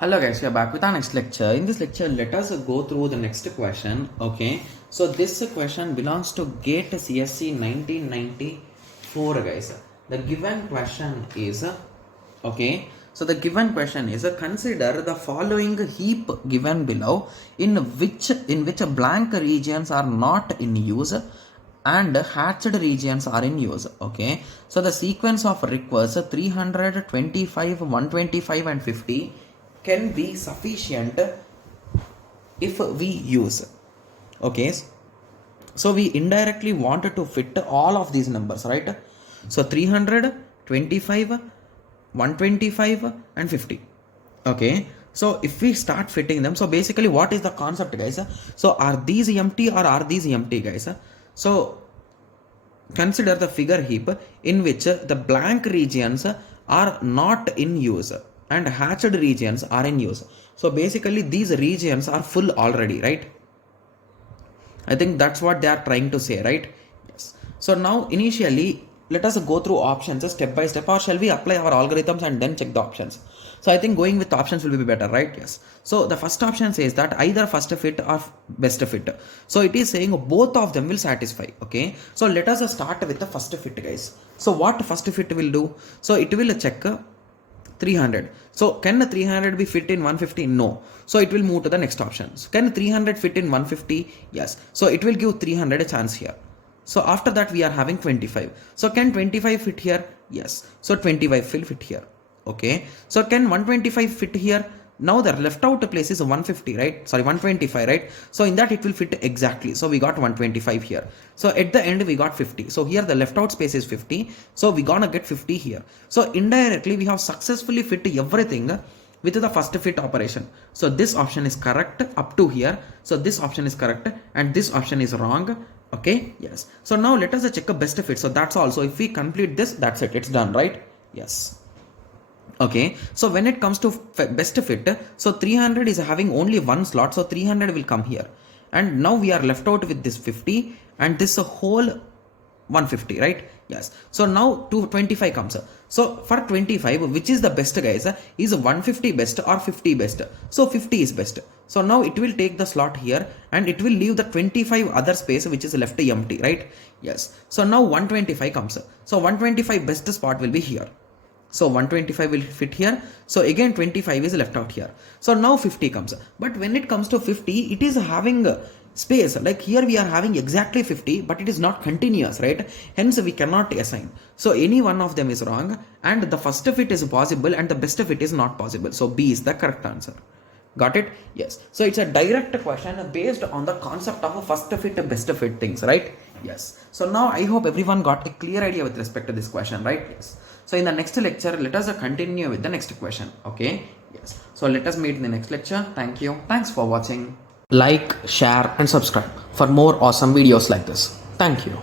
Hello guys, we are back with our next lecture. In this lecture, let us go through the next question. Okay, so this question belongs to GATE CSC 1994 guys. The given question is so the given question is consider the following heap given below in which blank regions are not in use and hatched regions are in use. Okay, so the sequence of requires 300, 25, 125 and 50 can be sufficient if we use. Okay, so we indirectly wanted to fit all of these numbers, right? So 300, 25, 125 and 50. Okay, so if we start fitting them, so basically what is the concept guys? So are these empty or are these empty guys? So consider the figure heap in which the blank regions are not in use and hatched regions are in use. So basically these regions are full already, right? I think that's what they are trying to say, right? Yes. So now initially let us go through options step by step, or shall we apply our algorithms and then check the options? So I think going with options will be better, right? Yes. So the first option says that either first fit or best fit. So it is saying both of them will satisfy. Okay. So let us start with the first fit guys. So what first fit will do? So it will check 300. So can the 300 be fit in 150? No. So it will move to the next option. So can 300 fit in 150? Yes. So it will give 300 a chance here. So after that we are having 25. So can 25 fit here? Yes. So 25 will fit here. Okay. So can 125 fit here? Now the left out place is 150, right? Sorry, 125, right? So in that it will fit exactly. So we got 125 here. So at the end we got 50. So here the left out space is 50. So we gonna get 50 here. So indirectly we have successfully fit everything with the first fit operation. So this option is correct up to here. So this option is correct and this option is wrong. Okay, yes. So now let us check a best fit. So that's all. So if we complete this, that's it. It's done, right? Yes. Okay, so when it comes to best fit, so 300 is having only one slot, so 300 will come here, and now we are left out with this 50 and this whole 150, right? Yes. So now 225 comes. So for 25, which is the best guys? Is 150 best or 50 best? So 50 is best. So now it will take the slot here and it will leave the 25 other space which is left empty, right? Yes. So now 125 comes. So 125 best spot will be here. So 125 will fit here. So again 25 is left out here. So now 50 comes. But when it comes to 50, it is having space. Like here we are having exactly 50, but it is not continuous, right? Hence we cannot assign. So any one of them is wrong and the first fit is possible and the best fit is not possible. So B is the correct answer. Got it? Yes. So it's a direct question based on the concept of a first fit, best fit things, right? Yes. So now I hope everyone got a clear idea with respect to this question, right? Yes. So in the next lecture, let us continue with the next question. Okay. Yes. So let us meet in the next lecture. Thank you. Thanks for watching. Like, share and subscribe for more awesome videos like this. Thank you.